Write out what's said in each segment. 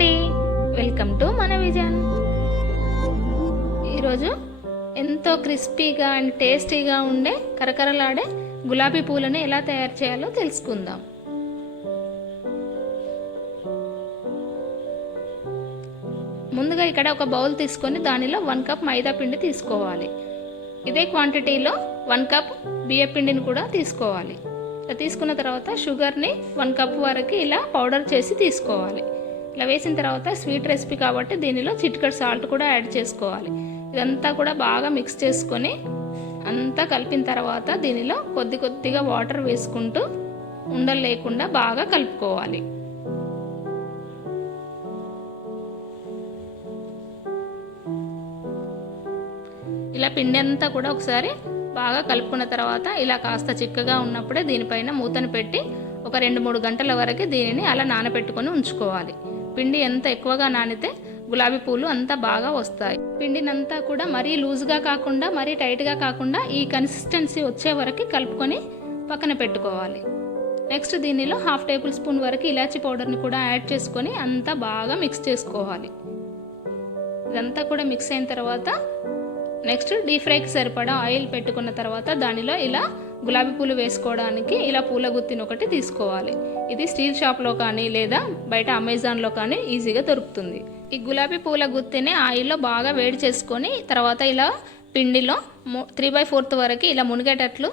అండి, welcome to మన vision. ఈరోజు ఎంతో క్రిస్పీగా అండ్ టేస్టీగా ఉండే కరకరలాడే గులాబీ పూలను ఎలా తయారు చేయాలో తెలుసుకుందాం. ముందుగా ఇక్కడ ఒక బౌల్ తీసుకొని దానిలో 1 కప్ మైదా పిండి తీసుకోవాలి. ఇదే క్వాంటిటీలో 1 కప్ బియ్య పిండిని కూడా తీసుకోవాలి. తీసుకున్న తర్వాత షుగర్ని 1 కప్ వరకు ఇలా పౌడర్ చేసి తీసుకోవాలి. ఇలా వేసిన తర్వాత స్వీట్ రెసిపీ కాబట్టి దీనిలో చిటికెడు సాల్ట్ కూడా యాడ్ చేసుకోవాలి. ఇదంతా కూడా బాగా మిక్స్ చేసుకొని అంతా కలిపిన తర్వాత దీనిలో కొద్ది కొద్దిగా వాటర్ వేసుకుంటూ ఉండలు లేకుండా బాగా కలుపుకోవాలి. ఇలా పిండి అంతా కూడా ఒకసారి బాగా కలుపుకున్న తర్వాత ఇలా కాస్త చిక్కగా ఉన్నప్పుడే దీనిపైన మూతను పెట్టి ఒక 2-3 గంటల వరకు దీనిని అలా నానబెట్టుకొని ఉంచుకోవాలి. పిండి ఎంత ఎక్కువగా నానితే గులాబీ పూలు అంతా బాగా వస్తాయి. పిండినంతా కూడా మరీ లూజ్గా కాకుండా మరీ టైట్గా కాకుండా ఈ కన్సిస్టెన్సీ వచ్చే వరకు కలుపుకొని పక్కన పెట్టుకోవాలి. నెక్స్ట్ దీనిలో 1/2 టేబుల్ స్పూన్ వరకు ఇలాచీ పౌడర్ని కూడా యాడ్ చేసుకొని అంతా బాగా మిక్స్ చేసుకోవాలి. ఇదంతా కూడా మిక్స్ అయిన తర్వాత నెక్స్ట్ డీప్ ఫ్రైకి సరిపడా ఆయిల్ పెట్టుకున్న తర్వాత దానిలో ఇలా గులాబీ పూలు వేసుకోవడానికి ఇలా పూల గుత్తిని ఒకటి తీసుకోవాలి. ఇది స్టీల్ షాప్లో కానీ లేదా బయట అమెజాన్లో కానీ ఈజీగా దొరుకుతుంది. ఈ గులాబీ పూల గుత్తిని ఆయిల్లో బాగా వేడి చేసుకొని తర్వాత ఇలా పిండిలో 3/4 వరకు ఇలా మునిగేటట్లు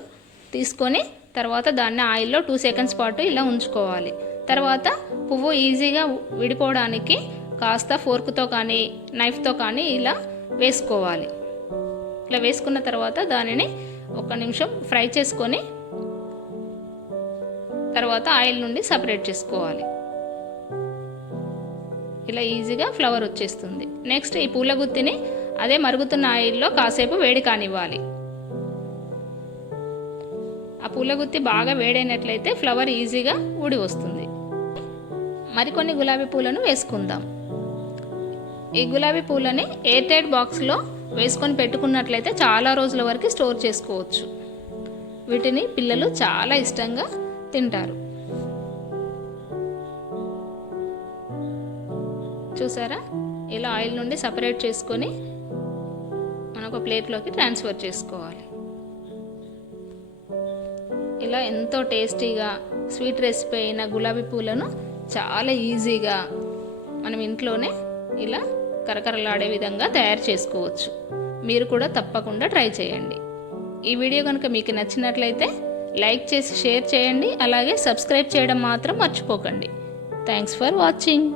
తీసుకొని తర్వాత దాన్ని ఆయిల్లో 2 సెకండ్స్ పాటు ఇలా ఉంచుకోవాలి. తర్వాత పువ్వు ఈజీగా విడిపోవడానికి కాస్త ఫోర్క్తో కానీ నైఫ్తో కానీ ఇలా వేసుకోవాలి. ఇలా వేసుకున్న తర్వాత దానిని 1 నిమిషం ఫ్రై చేసుకొని తర్వాత ఆయిల్ నుండి సపరేట్ చేసుకోవాలి. ఇలా ఈజీగా ఫ్లవర్ వచ్చేస్తుంది. నెక్స్ట్ ఈ పూల గుత్తిని అదే మరుగుతున్న ఆయిల్లో కాసేపు వేడి కానివ్వాలి. ఆ పూల గుత్తి బాగా వేడైనట్లయితే ఫ్లవర్ ఈజీగా ఊడి వస్తుంది. మరికొన్ని గులాబీ పూలను వేసుకుందాం. ఈ గులాబీ పూలని ఎయిర్ టైట్ బాక్స్లో వేసుకొని పెట్టుకున్నట్లయితే చాలా రోజుల వరకు స్టోర్ చేసుకోవచ్చు. వీటిని పిల్లలు చాలా ఇష్టంగా తింటారు. చూసారా, ఇలా ఆయిల్ నుండి సపరేట్ చేసుకొని మనం ఒక ప్లేట్లోకి ట్రాన్స్ఫర్ చేసుకోవాలి. ఇలా ఎంతో టేస్టీగా స్వీట్ రెసిపీ అయిన గులాబీ పూలను చాలా ఈజీగా మనం ఇంట్లోనే ఇలా కరకరలాడే విధంగా తయారు చేసుకోవచ్చు. మీరు కూడా తప్పకుండా ట్రై చేయండి. ఈ వీడియో కనుక మీకు నచ్చినట్లయితే లైక్ చేసి షేర్ చేయండి. అలాగే సబ్స్క్రైబ్ చేయడం మాత్రం మర్చిపోకండి. Thanks for watching.